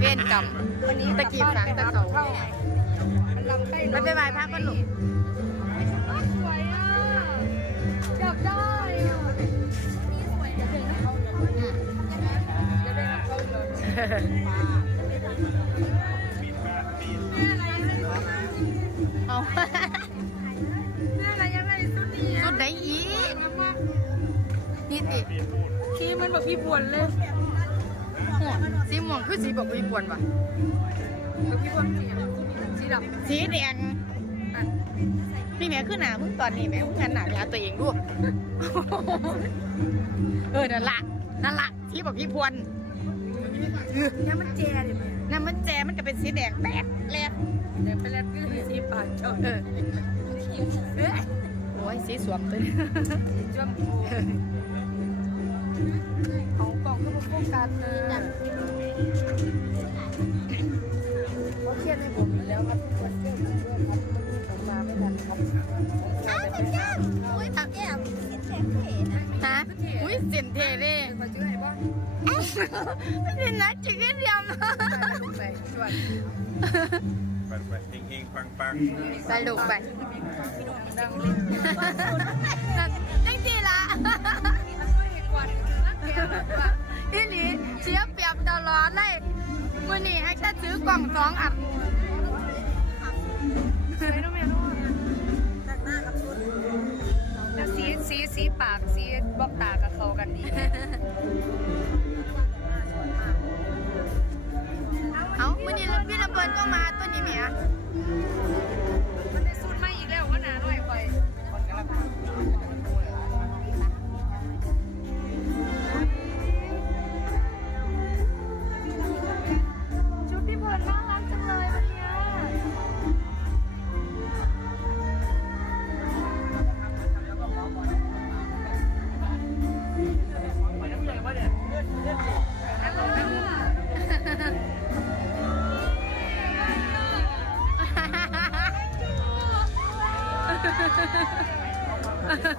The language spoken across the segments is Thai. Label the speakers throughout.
Speaker 1: เว้นกรรม
Speaker 2: วันนี้
Speaker 1: ตะกี้ฟังตะเขา
Speaker 2: มันลำไส้
Speaker 1: ไม่ไปไหว้พระกันหนุก
Speaker 2: สวยอะอยากได้อะนี่สวยจะเดินเขาเลยจะเดินเข้าเลย
Speaker 1: เอา
Speaker 2: แม่อะไรยังไงสุดนี้
Speaker 1: สุดไหนอีกนี่ติ
Speaker 2: ที่มันแบบพี่บวนเลย
Speaker 1: หัวสีม่วงคือสีบอกพี่ปวนปะ
Speaker 2: แบบพี่บวนสีสีดำ
Speaker 1: สีแดงอะนี่แม่คือหนามึงตอนนี้แม่มึงหันหนาไปหาตัวเองดูเออนั่นละนั่นละสีบอกพี่พวน
Speaker 2: เนี่ยมันเจเลย
Speaker 1: นั่นมันแจมันก็เป็นสีแดงแป๊ดแลด
Speaker 2: เดี๋ยวไปแล้วก็สีปากเจ้า
Speaker 1: เออเอ้ยโอ้ยสีสวมตัวนี้
Speaker 2: จ้วมเอากล่ องก็มาโฟกัสเลยเขาเครียดให้ผมอยู่แล้วครับควรเครียดด้วยครับผมมาไม่ทันครับ
Speaker 3: อ้าวเป็นจ้าอุ้ยตักแก้มเสียงเท่นะ
Speaker 1: ฮะอุ้ยเสียนเทเลย
Speaker 2: เขาชื่ออะไรบ้าง
Speaker 1: ไม่เป็นนักจิกเรียม
Speaker 2: ลูกแบกชวน
Speaker 4: ไปไปเฮงๆปัง
Speaker 1: ไปลูกไป
Speaker 2: ดังเล่น
Speaker 1: จังจีละ
Speaker 2: นักแกแบบว่า
Speaker 1: อีหลีเสียเปรียบตลอดเลยมื่อนี้ให้แค่ซื้อกล่องสองอัน
Speaker 2: สวยนะแม่น้อง
Speaker 3: จากหน้ากับชุด
Speaker 2: แล้วสีสีสีปากสีบอกตากับเขากันดี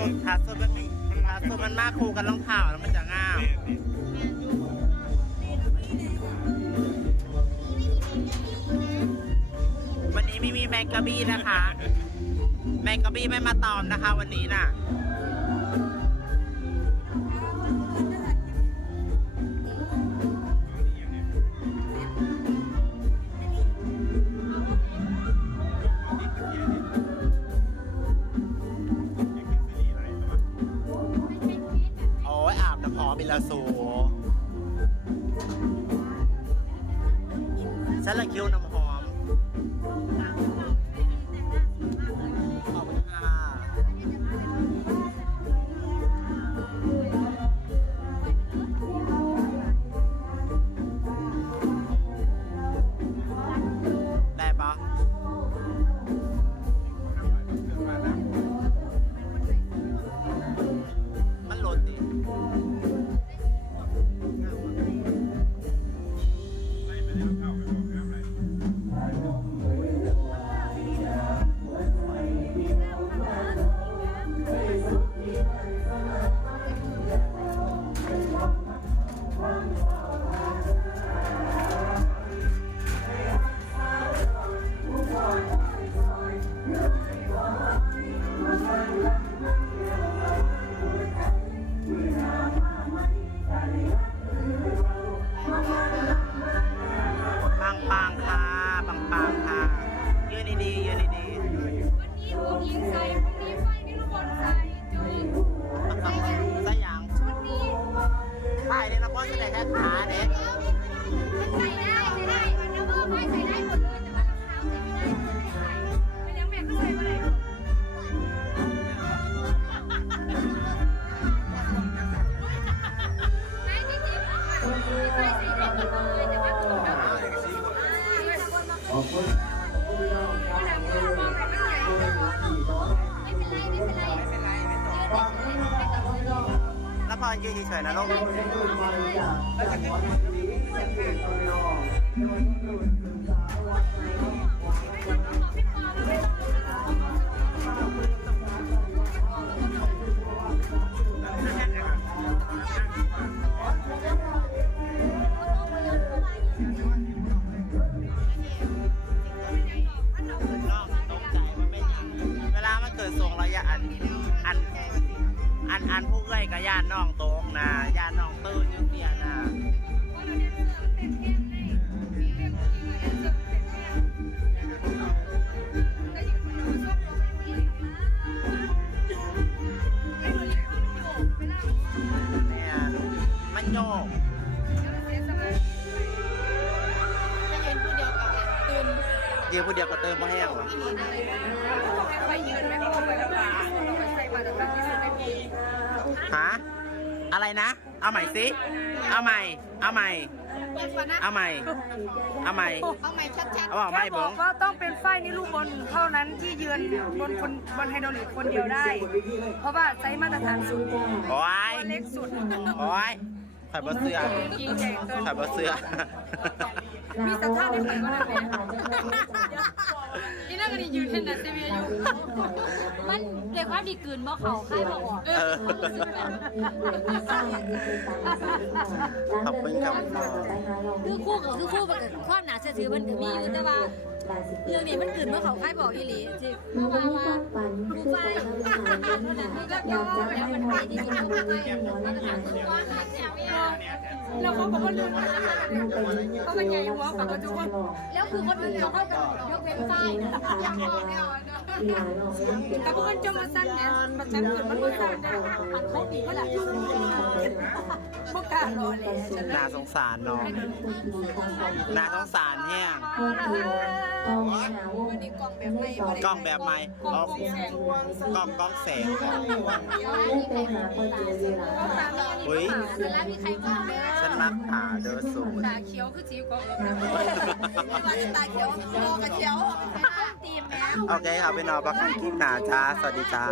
Speaker 2: สดหาสดมัน
Speaker 1: ไม่
Speaker 4: ทา
Speaker 5: สดมันมากคู่กันรองเท้าแล้วมันจะง่ามวันนี้ไม่มีแมงกะบี้นะคะ แมงกะบี้ไม่มาตอมนะคะ วันนี้น่ะ ฉันละ
Speaker 2: ริง
Speaker 5: ๆไฟ
Speaker 2: ใส่ได้หมดเลยแต่ว่ารองเท้าใส่ไม่ได้
Speaker 3: ขอบคุณ
Speaker 2: ก็ดำก็มองไปไม่ใหญ่ไม่เป็นไรไม่เป็นไรไม่เป็นไรไม่ต้องยืนเฉยๆไม่ต้องยืน
Speaker 5: แล้วพอยืนเฉยๆนะลูก
Speaker 3: อัน
Speaker 5: ผู้เอ้ยกับญาติน้องโตกนะญาติน้องตื่นอยุ่เตียนะเนี่ยมันโยกเดี๋ยวผู้เดียวก็เติมมาแห้งหรอ ฮะอะไรนะ เอาใหม่สิเอาใหม่ เอาใหม่ เอาใหม่ เอาใหม่
Speaker 1: เอาใหม่ชัด
Speaker 5: เอาบอกไม่
Speaker 6: บ
Speaker 5: เบิ้
Speaker 6: องกว่าต้องเป็นฝ้ายนิรุบลเท่านั้นที่ยืนบนคนบนไฮโดรลิกคนเดียวได้ เพราะว่าไซส์มาตรฐานสูง
Speaker 5: โอ้ย
Speaker 6: ตัวเล็กสุด
Speaker 5: โอ้ยข่อยบ่เสือ
Speaker 6: ยิงใหญ่เกิน
Speaker 5: ข่อยบ่เสือ
Speaker 6: มีสัทธาในฝันก็ได้ไหม นี่นั่งกันยืนเห็นนะเซเวียอยู่
Speaker 2: มันเรียกว่าดีกืนบ่เขาค่ายบ่ออก
Speaker 5: เออ ขอบคุณครับ
Speaker 2: คือคู่กับคือคู่กับความหนาเชื่อถือมันก็มีอยู่แต่ว่าเรื่องนี้มันกืนบ่เขาค่ายบอกอีหลีสิเพราะว่าว่าผู้ไฟแล้วก็มันไปที่นี่มันไปมันหาตัว แล้วเขาบอกว่าลืมเขาเป็นไงวปากกระจุกแล้วคือคนอื่นเขาเข้ากันยกเว้นไฟอยากบอกเนี่ย
Speaker 6: แต่พวกมันจะมาสั้นเนี่ยมันสั้นเกิดมันไม่สั้นนะมันเขาดีก็แหละพวกกล้ารอเลยน่า
Speaker 5: สงสารน้องน่าสงสารเนี่ยกล้องแบบใหม่อ๋อกล้องกล้องแสงอุ้ย
Speaker 2: แล้วมีใครบ้างเนี่ย
Speaker 5: ฉันมักหาเดอสูง
Speaker 6: ตาเขียวคือจีกอง
Speaker 1: ๆตาเขียวรอกระเขียว
Speaker 2: ตีมแม่
Speaker 5: โอเคค่ะพี่น้องปักกันคลิปหนาจ้าสวัสดีจ้า